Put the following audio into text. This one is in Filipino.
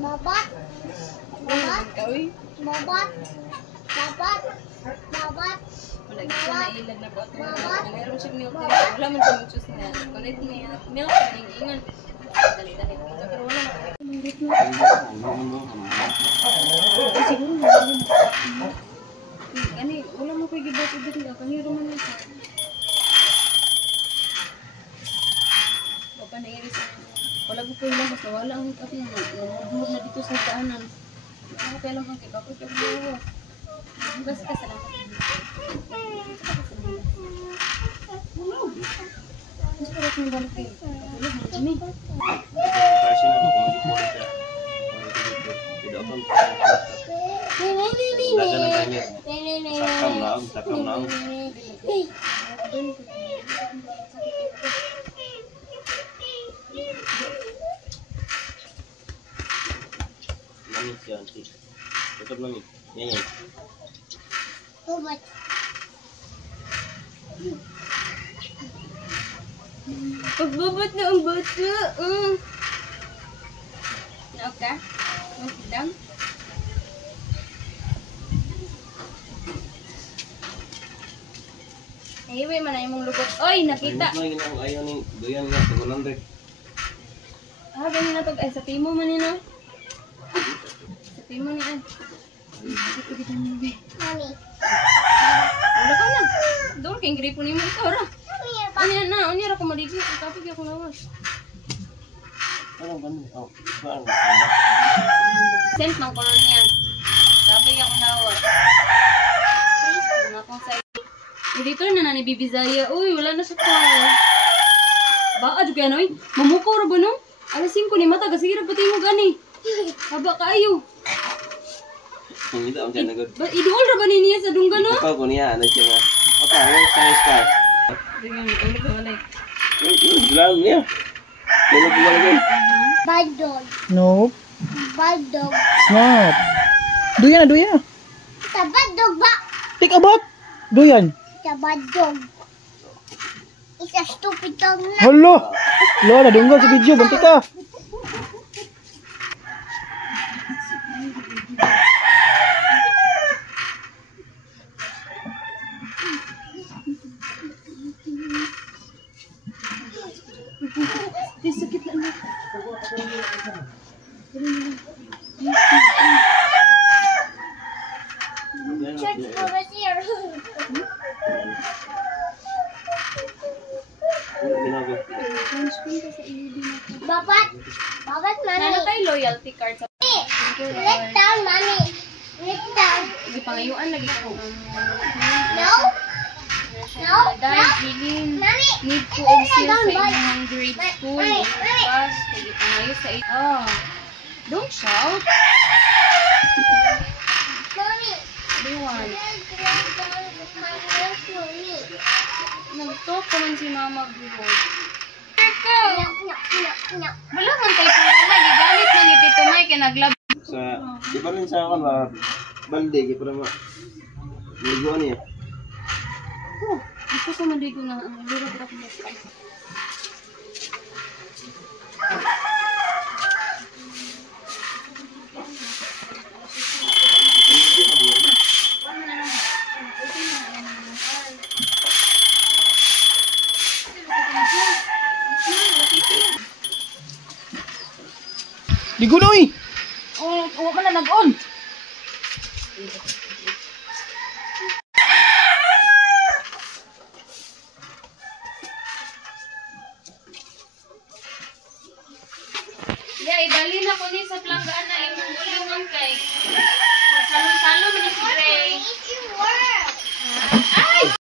Babat. Babat. Babat. Babat. Babat. Wala siya na ilan na bot. Mayroon siya milk. Wala man siya mag-choose na. Kulit niya milk. Ingan. Dali. Pero wala na. Siguro na. Gani, wala mo ko'y gibot-ibot nila. Kaniro man nito. Bapa na iris. Wala ko ko'y labas. Wala ang hikap niya. Nagmur na dito sa daanan. Ako kaya lang kang kikapot. Kaya ko Gas ka lang. Gusto ko rin balik kayo. Kami. Sakam lang. Langit siya, auntie. Tetap langit. Yan. Babat. Pagbabat na ang bata. Naok ka? Magsidang? Anyway, man na yung lugot. Oy, nakita! Ayaw ni Doyan nga, 100. Ganyan na to. Ay, sa timo man yun, Sa timo ni An. Mami. Wala ka na. Doon kayong gripo ni mo. Ikaw ra. Ano ra ko maligi. Kapag ako lawas. Sent ng kolon niya. Kapag ako lawas. Nakong sa dito na ni Bibizaya. Uy, wala na siya ko. Baka juga yan, oy. Mamukaw ra ba, no? Alas 5 ni mata. Kasi gira pati mo gani. Haba kayo. Hindi daw siya nagod. Iduol ra ba niya sa dungga, no? Ikaw ko niya, ano siya nga. Okay, ano size ka? Bilang niya. Tulog ko lagi. Bad dog. Nope. Bad dog. It's not. Duyan na, duyan na. Sa bad dog ba? Think about. Duyan. Sa bad dog. It's a stupid dog na. Hala. Lola, dunggal sa video. Banti ka. Sakit na na. Church over here. Babat. Babat, mami. Ano tayo loyalty card sa Let down, mami. Let down. Sige, pangayuan lagi ko. No? No? Darjeeling. Mami. Need to observe sa inyong grade school. Bus. Sige, pangayo sa ito. Oh. Don't shout. Mami. What do you want? Mommy. Nag-talk ko man si Mama Bihod. No. Wala man tayo pala na. Gigamit na ni Tito Mike. Naglab. Sa, di ba rin sa akin ba, balde, kaya para ligo niya. Gusto ko maligo na. Lura ko na. Ligo na, uy. Huwag ka na nag-on. Yeah, idali na ko ni sa planggaan na